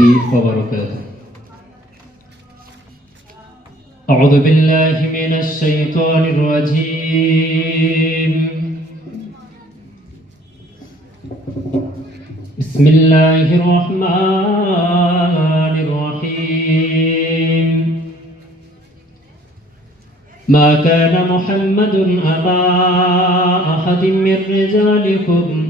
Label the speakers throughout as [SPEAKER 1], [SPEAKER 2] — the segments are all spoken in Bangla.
[SPEAKER 1] وبركاته. أعوذ بالله من الشيطان الرجيم. بسم الله الرحمن الرحيم. ما كان محمد أبا أحد من رجالكم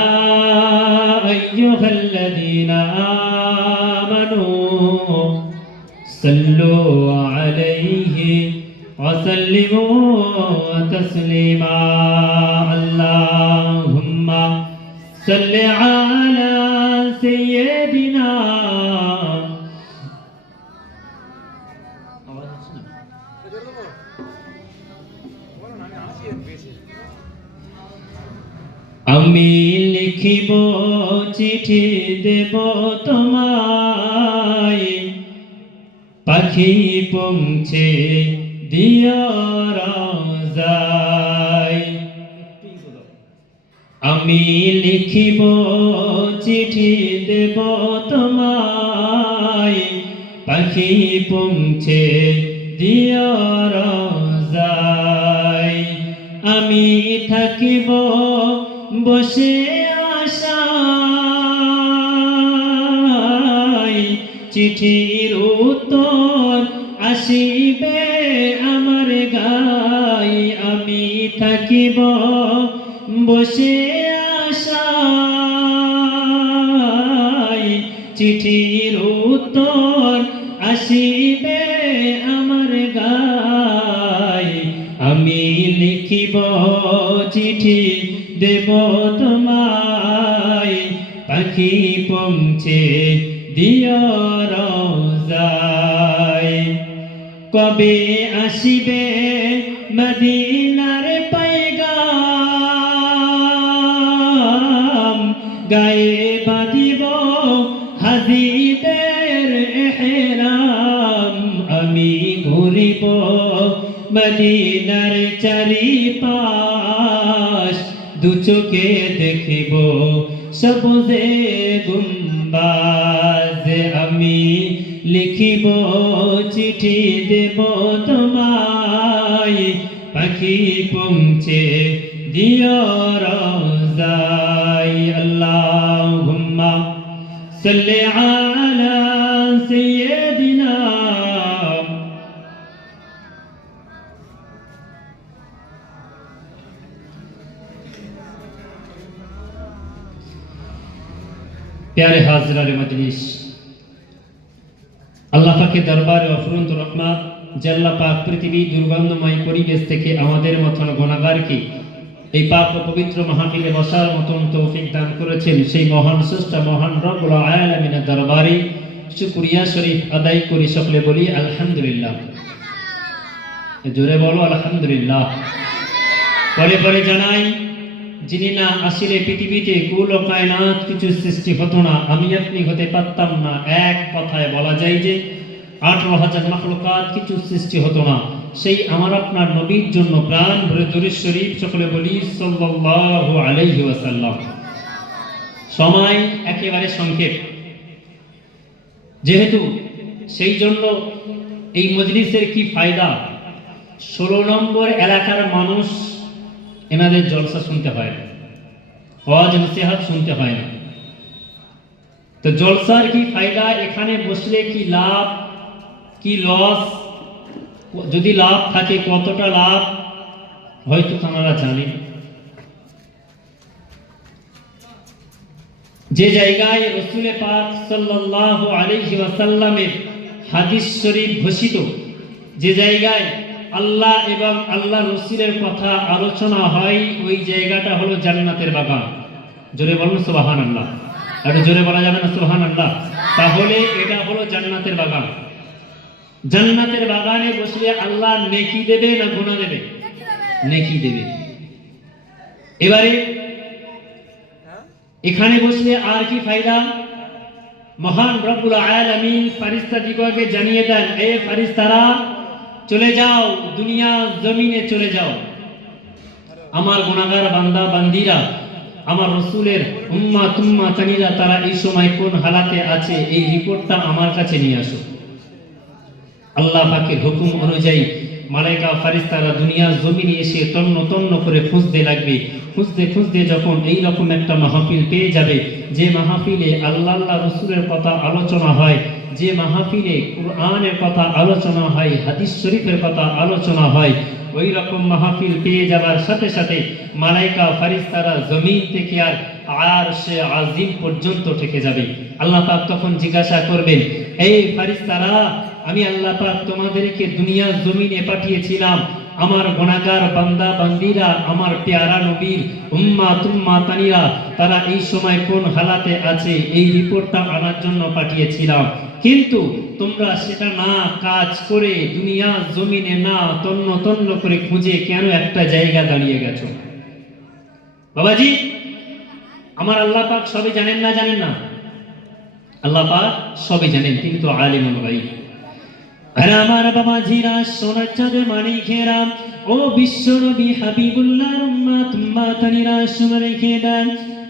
[SPEAKER 1] الذين آمنوا صلوا عليه وسلموا تسليما اللهم صل على سيدنا আমি লিখিব চিঠি দেব তোমায়। পাখি পৌঁছে দিয় আমি লিখিব চিঠি দেব তোমায়। পাখি পৌঁছে দিয় রাজায়। আমি থাকিব বসে চিঠির উত্তর আসিবে আমার গাই, আমি থাকিব বসে আশায়। চিঠির উত্তর আসিবে আমার গাই, আমি লিখিব চিঠি দেব তোমায়। পাখি পৌঁছে দিয় রোজায়। কবে আসিবে মদিনার পাইগাম গায়ে বাঁধিব হাজিদের এহরাম। আমি ঘুরিব মদিনার চারিপাশ। দু চোখে দেখিব সবুজে গুম্বাজ আমি লিখিব চিঠি দেব তোমায়। পাখি পৌঁছে দিয় রোজাই আল্লাহুম্মা সাল্লি আলা প্যারে হাজরার মজলিস। আল্লাহ পাকের দরবারে অফুরন্ত রহমাত জাল্লা পাক পৃথিবী দুর্গন্ধময় পরিবেশ থেকে আমাদের মতন গুণাগারকে এই পাক পবিত্র মাহফিলে বসার মতন তৌফিক দান করেছেন। সেই মহান স্রষ্টা, মহান রব্বুল আলামিনের দরবারে শুকরিয়া শরীফ আদায় করি সকলে বলি আলহামদুলিল্লাহ। জোরে বলো আলহামদুলিল্লাহ। পরে পরে জানাই যিনি না আসিলে পৃথিবীতে কুল কায়নাত কিছু সৃষ্টি হতো না, আমি আপনি হতে পারতাম না। এক কথায় বলা যায় যে, আঠারো হাজার মাখলুকাত কিছু সৃষ্টি হতো না। সেই আমার আপনার নবীর জন্য প্রাণ ভরে দরুদ শরীফ সকলে বলি, সাল্লাল্লাহু আলাইহি ওয়াসাল্লাম। সময় একেবারে সংক্ষেপ। যেহেতু সেই জন্য এই মজলিসের কি ফায়দা? ষোলো নম্বর এলাকার মানুষ এনাদের জলসা শুনতে হয় না। ওয়াজ, নসিহাত শুনতে হয় না। তো জলসার কি ফায়দা? এখানে বসলে কি লাভ? কি লস যদি লাভ থাকে, কতটা লাভ? হয়তো তারা জানেন যে জায়গায় রসুলে পাক সাল্লাল্লাহু আলাইহি ওয়াসাল্লামের হাদিস শরীফ ঘোষিত, যে জায়গায় আল্লাহ এবং আল্লাহ রসুলের কথা আলোচনা হয়, ওই জায়গাটা হলো জান্নাতের বাগান। জোরে বলুন সুবাহান আল্লাহ একটু জোরে বলা যাবে না সোহান আল্লাহ তাহলে এটা হলো জান্নাতের বাগান। জান্নাতের বাগানে বসলে আল্লাহ নেকি দেবে না গুনাহ দেবে? নেকি দেবে। এবারে এখানে বসলে আর কি ফায়দা? মহান রব্বুল আলামিন ফারিস্তা দিগকে জানিয়ে দেন, এ ফারিস্তারা চলে যাও, দুনিয়া জমিনে চলে যাও। আমার গুণাগার বান্দা, বান্দিরা, আমার রসুলের উম্মা তুম্মা তানিরা তারা এই সময় কোন হালাতে আছে, এই রিপোর্টটা আমার কাছে নিয়ে আসো। আল্লাহ পাকের হুকুম অনুযায়ী মালাইকা ফারিস্তারা দুনিয়ার জমিনে এসে তন্ন তন্ন করে খুঁজতে লাগবে। খুঁজতে খুঁজতে যখন এই রকম একটা মাহফিল পেয়ে যাবে, যে মাহফিলে আল্লাহ আল্লাহ রসুলের কথা আলোচনা হয়, যে মাহফিলে কোরআনের কথা আলোচনা হয়, হাদিস শরীফের কথা আলোচনা হয় ওই রকম মাহফিল পেয়ে যাওয়ার সাথে সাথে মালাইকা ফারিস্তারা জমিন থেকে আর আর সে আজিম পর্যন্ত থেকে যাবে। আল্লাহ পাক তখন জিজ্ঞাসা করবেন, এই ফারিস্তারা, আমি আল্লাহ পাক তোমাদেরকে দুনিয়ার জমিনে পাঠিয়েছিলাম আমার গুণাগার বান্দা, বান্দিরা, আমার পেয়ারা নবীর উম্মা তুম্মা তানিরা, তারা এই সময় কোন হালাতে আছে? এই রিপোর্টটা আনার জন্য পাঠিয়েছিলাম। কিন্তু তোমরা সেটা না কাজ করে দুনিয়া জমিনে না তন্ন তন্ন করে খুঁজে কেন একটা জায়গা দাঁড়িয়ে গেছো? বাবাজি, আমার আল্লাহ পাক সবই জানেন না জানেন না? আল্লাহ পাক সবই জানেন, তিনি তো আলিমুল গায়ব। আর আমার বাবা জিরা সোনার চাঁদে মানি খেরাম ও বিশ্ব নবী হাবিবুল্লাহ উম্মাত উম্মাতানিরা শুনে রেখে দেন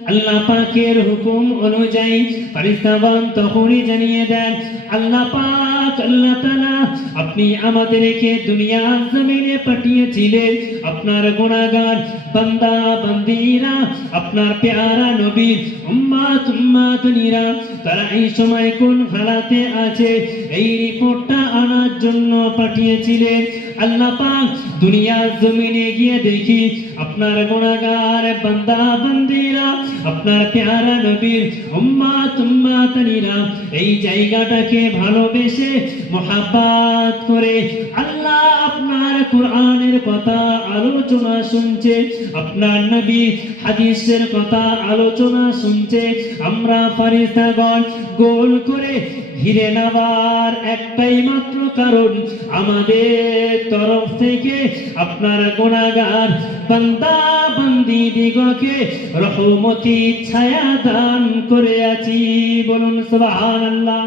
[SPEAKER 1] আল্লাহ পাকের হুকুম অনুযায়ী ফারিস্তাবান তখনই জানিয়ে দেন, আল্লাহ পাক আল্লাহ তাআলা আপনি আমাদেরকে দুনিয়া জমিনে পাঠিয়েছিলেন। আপনার গুনাহগার, বান্দা, বান্দিরা, আপনার পেয়ারা নবী, উম্মাত উম্মাতানিরা তারা এই সময় কোন হালাতে আছে? এই রিপোর্টটা আনার জন্য পাঠিয়েছিলেন। আল্লাহ পাক দুনিয়া জমিনে গিয়ে দেখি আপনার গুনাহগার, বান্দা, বান্দিরা, আপনার পেয়ারা নবীর, উম্মাত উম্মাতানিরা এই জায়গাটাকে ভালোবেসে মোহাব্বত করে আল্লাহ আপনার কোরআনের কথা আলোচনা শুনছে, আপনার নবী হাদিসের কথা আলোচনা শুনছে, আমরা ফারিস্তাগণ গোল করে ঘিরে নেওয়ার একটাই মাত্র কারণ, আমাদের তরফ থেকে আপনার গুণাগার বান্দা বন্দি দিগকে রহমতি ছায়া দান করে আছি। বলুন, সুবহানাল্লাহ।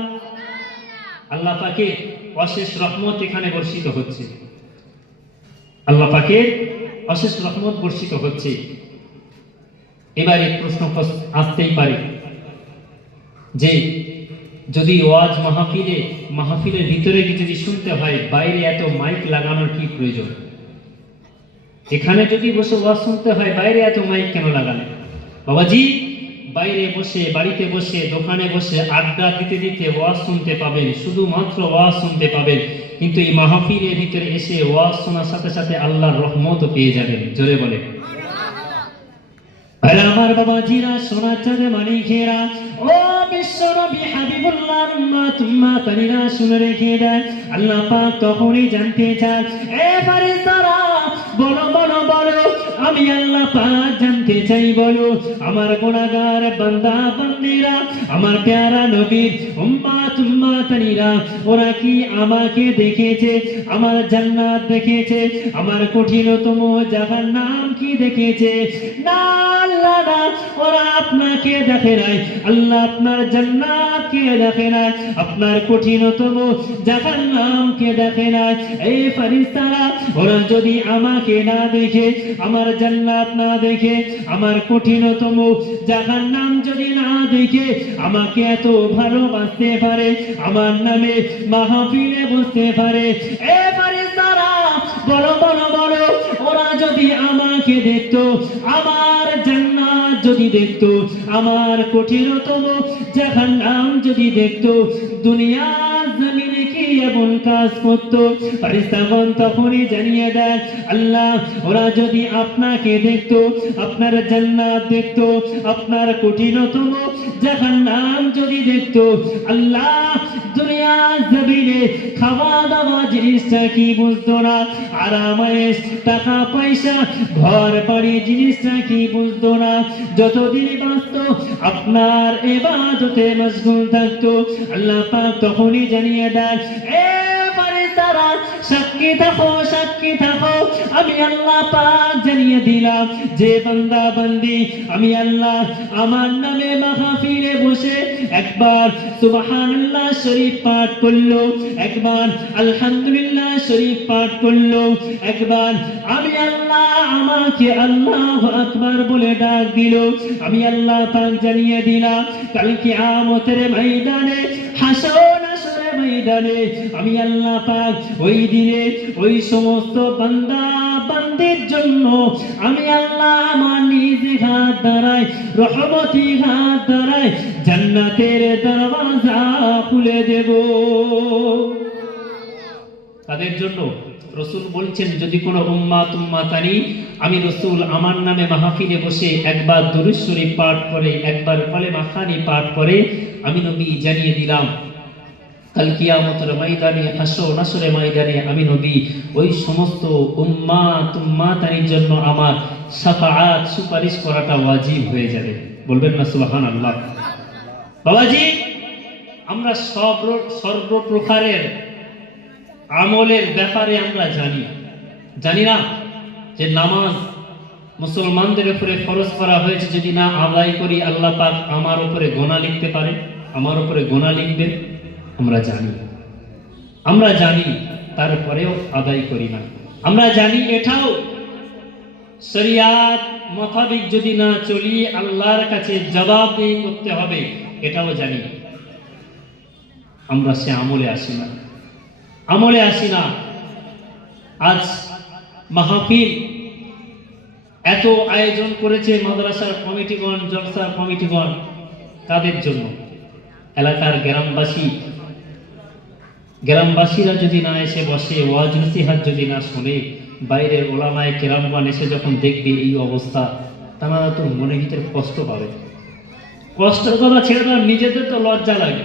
[SPEAKER 1] আল্লাহ পাকে অশেষ রহমত এখানে বর্ষিত হচ্ছে। আল্লাহ পাকে অশেষ রহমত বর্ষিত হচ্ছে। এবারে প্রশ্ন আসতেই পারে যে, যদি ওয়াজ মাহফিলে মাহফিলের ভিতরে যদি শুনতে হয়, বাইরে এত মাইক লাগানোর কি প্রয়োজন? এখানে যদি বসে ওয়াজ শুনতে হয়, বাইরে এত মাইক কেন লাগালে? বাবাজি বাইরে বসে, বাড়িতে বসে, দোকানে বসে আড্ডা দিতে দিতে ওয়াজ শুনতে পাবেন, শুধুমাত্র ওয়াজ শুনতে পাবেন। কিন্তু এই মাহফিলের ভিতরে এসে ওয়াজ শোনার সাথে সাথে আল্লাহর রহমতও পেয়ে যাবেন। জোরে বলে আমার বাবা জিরা সোনা চাঁদে মানি ঘেরা ও বিশ্ব নবী হাবিবুল্লাহ, উম্মা তুম্মা তানিরা শুনে রেখে দেন। আল্লাহ পাক তখনই জানতে চান এ ফারিস্তারা বলো আমি আল্লাহ পাক জানতে চাই, বলো, আমার গুনাহগার বান্দা আমার প্যারা নবীর ওরা কি আমাকে দেখেছে, আমার জান্নাত দেখেছে, আমার কঠিনতম জাহান নাম কি দেখেছে? না, আল্লাহ না, ওরা আপনাকে দেখে নাই, আল্লাহ আপনার দেখে নাই, আপনার কঠিনতম দেখে নাই। এই ফারিস্তারা ওরা যদি আমাকে না দেখে, আমার জান্নাত না দেখে আমার কঠিনতম জাহান নাম যদি না দেখে আমাকে এত ভালোবাসতে পারে, আমার নামে মাহফিলে বসতে পারে। এ ফারিস্তারা বলো বলো বলো, ওরা যদি আমাকে দেখতো, আমার জান্নাত যদি দেখতো, আমার কঠিনতম জাহান্নাম যদি দেখতো দুনিয়া এমন কাজ করতো। ফারিস্তাগণ তখনই জানিয়ে দেন আল্লাহ, ওরা যদি আপনাকে দেখতো, আপনার জান্নাত দেখতো, আপনার কঠিনতম জাহান্নাম যদি দেখতো, আল্লাহ জমিনে খাওয়া দাওয়া জিনিসটা কি বুঝতো না? টাকা পয়সা ঘর বাড়ি জিনিসটা কি বুঝতো না? যতদিন বাঁচত আপনার এবাদতে মশগুল থাকতো। আল্লাহ পাক তখনই জানিয়ে দেন এ ফারিস্তারা সাক্ষী থাকো সাক্ষী থাকো, আমি আল্লাহ পাক জানিয়ে দিলাম, যে বান্দা বান্দি, আমি আল্লাহ আমার নামে মাহফিলে বসে একবার সুবহানাল্লাহ শরীফ পাঠ করল, একবার আলহামদুলিল্লাহ শরীফ পাঠ করল, একবার আমি আল্লাহ আমাকে আল্লাহ আকবার বলে ডাক দিল, আমি আল্লাহ পাক জানিয়ে দিলাম কালকে আমতের ময়দানে হাসন ময়দানে, আমি আল্লাহ পাক ওই দিনে ওই সমস্ত বান্দা বান্দির জন্য আমি আল্লাহ আমার নিজ হাত দ্বারাই রহমতি হাত দ্বারাই জান্নাতের দরওয়াজা খুলে দেব। তাদের জন্য রসুল বলছেন, যদি কোনো উম্মা তুম্মা তানি আমি রসুল আমার নামে মাহফিলে বসে একবার দুরুশ্বরী পাঠ করে, একবার কলে মাখানি পাঠ করে, আমি নবী জানিয়ে দিলাম কাল কিয়ামতের ময়দানে হাসর নাসরে ময়দানে আমি নবী। ওই সমস্ত উম্মা তুম্মা তানির জন্য আমার সাফাআত সুপারিশ করাটা ওয়াজিব হয়ে যাবে। বলবেন না সুবহান আল্লাহ বাবাজি, আমরা সব সর্বপ্রকারের আমলের ব্যাপারে আমরা জানি। জানি না যে নামাজ মুসলমানদের উপরে ফরজ করা হয়েছে যদি না, আদায় করি আল্লাহ পাক আমার উপরে গোনা লিখতে পারে, আমার উপরে গোনা লিখবে আমরা জানি। আমরা জানি, তারপরেও আদায় করি না। আমরা জানি এটাও। শরিয়াত মোতাবিক যদি না চলি, আল্লাহর কাছে জবাবদেহি করতে হবে, এটাও জানি। আমরা সে আমলে আসি না। আমলে আসি না। আজ মাহফিল এত আয়োজন করেছে মাদ্রাসার কমিটিগণ, জলসার কমিটিগণ, তাদের জন্য। এলাকার গ্রামবাসী গ্রামবাসীরা যদি না এসে বসে, ওয়াজ নসিহাত যদি না শোনে, বাইরের ওলামায় কেরামগণ এসে যখন দেখবে এই অবস্থা তারা তো মনের ভিতরে কষ্ট পাবে। কষ্টের কথা ছেড়ে দেওয়ার নিজেদের তো লজ্জা লাগে।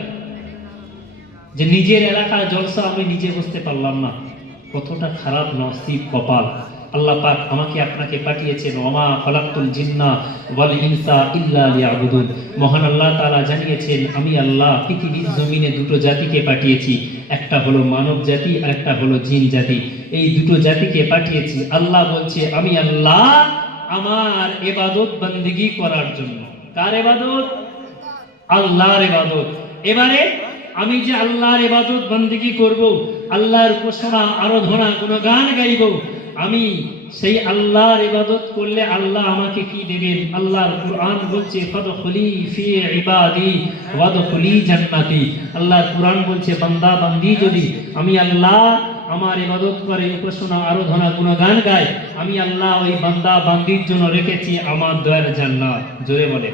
[SPEAKER 1] যে নিজের এলাকায় জলসা আমি নিজে বসতে পারলাম না। কতটা খারাপ নসিব কপাল। আল্লাহ পাক আমাকে আপনাকে পাঠিয়েছেন, ওমা ফলাক্তুল জিন্না ওয়াল ইনসা ইল্লা লিয়াবুদুন। মহান আল্লাহ তাআলা জানিয়েছেন, আমি আল্লাহ পৃথিবীর জমিনে দুটো জাতিকে পাঠিয়েছি, একটা হলো মানব জাতি আর একটা হলো জিন জাতি। এই দুটো জাতিকে পাঠিয়েছি। আল্লাহ বলছে, আমি আল্লাহ আমার এবাদত বন্দিগি করার জন্য। কার এবাদত? আল্লাহর এবাদত। এবারে আমি যে আল্লাহর এবাদত বন্দিগি করব, আল্লাহর উপাসনা আরাধনা কোনো গান গাইব আমি সেই আল্লাহর ইবাদত করলে আল্লাহ আমাকে কি দেবেন? আল্লাহর কুরআন বলছে, ফাদখুলি ফি ইবাদি, ওয়াদখুলি জান্নাতি। আল্লাহর কুরআন বলছে, বান্দা, বান্দি, যদি আমি আল্লাহ আমার ইবাদত করে, উপাসনা, আরাধনা, গুণগান গায়, আমি আল্লাহ ওই বান্দা, বান্দির জন্য রেখেছি আমার দয়ার জান্নাত। জোরে বলে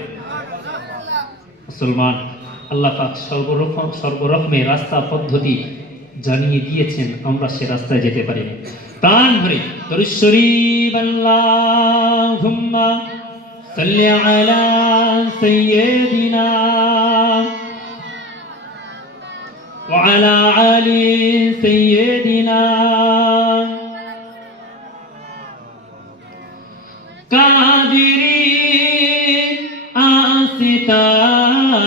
[SPEAKER 1] মুসলমান, আল্লাহ পাক সর্বরকম সর্বরকমের রাস্তা পদ্ধতি জানিয়ে দিয়েছেন, আমরা সে রাস্তায় যেতে পারি تانفري ترشري بلاهما صل على سيدنا وعلى علي سيدنا قادري آستانا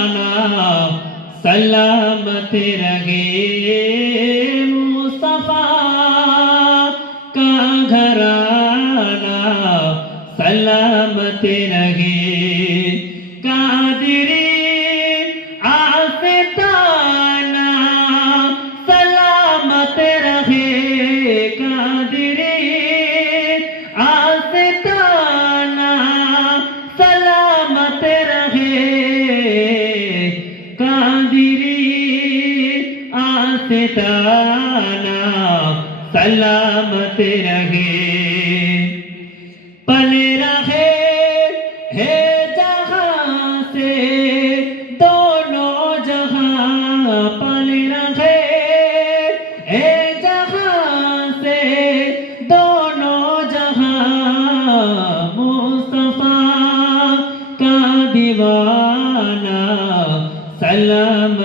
[SPEAKER 1] سلامت رهيب দিবানা সালাম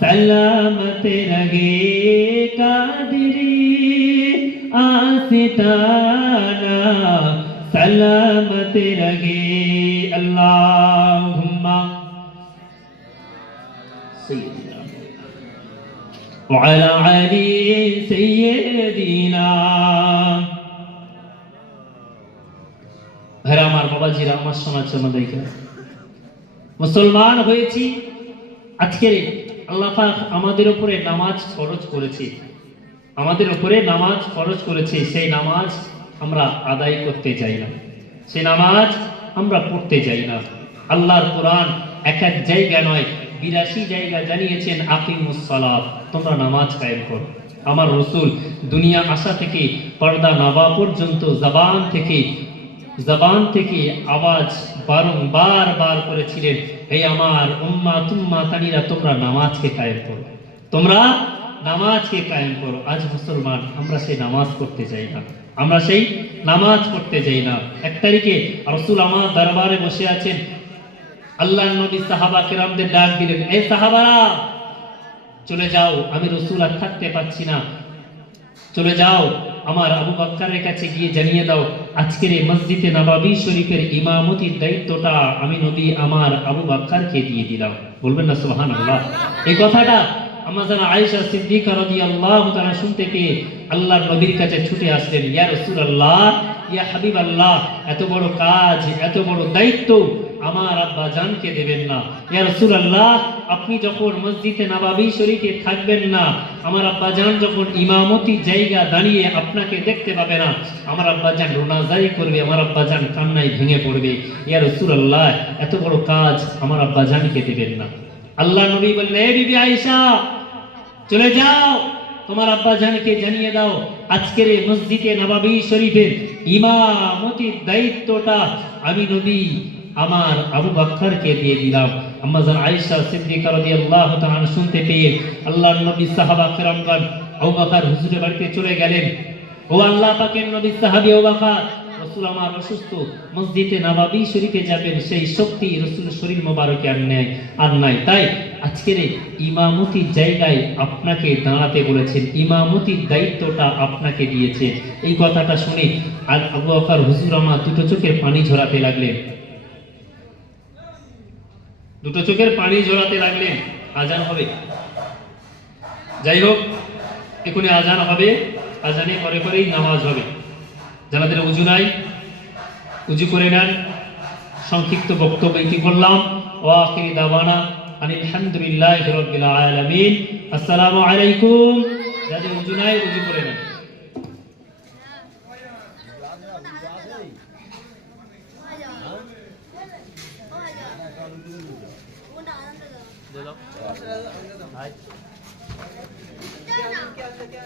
[SPEAKER 1] सलामत रगे कादरी आसिताना सलामत रगे अल्लाहुम्मा سيدنا وعلى علي سيدنا ভাইরা আমার বাবাজিরা আমার শোনাচ্ছে আমাদেরকে মুসলমান হয়েছি আজকের আল্লাপাক আমাদের উপরে নামাজ খরচ করেছে। আমাদের উপরে নামাজ খরচ করেছে। সেই নামাজ আমরা আদায় করতে চাই না। সেই নামাজ আমরা পড়তে যাই না। আল্লাহর কোরআন এক এক জায়গা নয়, বিরাশি জায়গা জানিয়েছেন, আকিমুস সালাত তোমরা নামাজ কায়েম করো। আমার রসুল দুনিয়া আসা থেকে, পর্দা নাবা পর্যন্ত, জবান থেকে জবান থেকে আওয়াজ বারংবার বার করেছিলেন এই আমার উম্মা, তুম্মা, তানিরা, তোমরা নামাজকে কায়েম করো। তোমরা নামাজকে কায়েম করো। আজ মুসলমান, আমরা সেই নামাজ করতে যাই না। আমরা সেই নামাজ পড়তে যাই না। এক তারিখে রসুল আমার দরবারে বসে আছেন। আল্লাহ নবী সাহাবা কেরামদের ডাক দিলেন এই সাহাবারা, চলে যাও। আমি রসুল আর থাকতে পারছি না। চলে যাও। আমার আবু বাক্কারের কাছে গিয়ে জানিয়ে দাও আজকের এই মসজিদে নবাবী শরীফের ইমামতির দায়িত্বটা আমি নবী আমার আবু বাক্কারকে দিয়ে দিলাম। বলবেন না সুবহান আল্লাহ এই কথাটা আমার জানা আয়েশা সিদ্দিকা রাদিয়াল্লাহু তাআলা শুনতে পেয়ে আল্লাহর নবীর কাছে ছুটে আসলেন, ইয়া আল্লাহ ইয়া হাবিব আল্লাহ এত বড় কাজ, এত বড় দায়িত্ব আমার আব্বা জানকে দেবেন না। ইয়া রাসূলুল্লাহ, আপনি যখন মসজিদে নবাবী শরীফে থাকবেন না, আমার আব্বা জান যখন ইমামতি জায়গা দাঁড়িয়ে আপনাকে দেখতে পাবে না, আমার আব্বা জান রোনাজাই করবে, আমার আব্বা জান কান্নায় ভেঙে পড়বে। ইয়া রাসূলুল্লাহ, এত বড় কাজ আমার আব্বা জানকে দেবেন না। আল্লাহ নবী বললেন, এ বিবি আয়েশা, চলে যাও, তোমার আব্বা জানকে জানিয়ে দাও, আজকের এই মসজিদে নবাবী শরীফের ইমামতির দায়িত্বটা আমি নবী আমার আবু বাক্কারকে দিয়ে দিলাম। আম্মা জান আয়েশা সিদ্দিকা রাদিয়াল্লাহু তাআলা শুনতে পেয়ে আল্লাহর নবী সাহাবা কিরামগণ আবু বকর হুজুরের বাড়িতে চলে গেলেন। ও আল্লাহ পাকের নবী সাহাবী আবু বকর, রসুল আমার অসুস্থ, মসজিদে নবাবী শরীফে যাবেন, সেই শক্তি রসুল শরীর মোবারকে আর নেয়, আর নাই। তাই আজকের ইমামতির জায়গায় আপনাকে দাঁড়াতে বলেছেন, ইমামতির দায়িত্বটা আপনাকে দিয়েছে। এই কথাটা শুনে আবু বকর হুজুর আমার দুটো চোখের পানি ঝরাতে লাগলেন। দুটো চোখের পানি ঝরাতে লাগলেন আজান হবে। যাই হোক এখনই আজান হবে। আজানে পরে পরেই নামাজ হবে। যাদের উজু নাই, উজু করে নেন। সংক্ষিপ্ত বক্তব্য কি করলাম ও আখিরি দাওয়ানা আলহামদুলিল্লাহ আসসালামু আলাইকুম। যাদের উজু নাই, উজু করে নেন।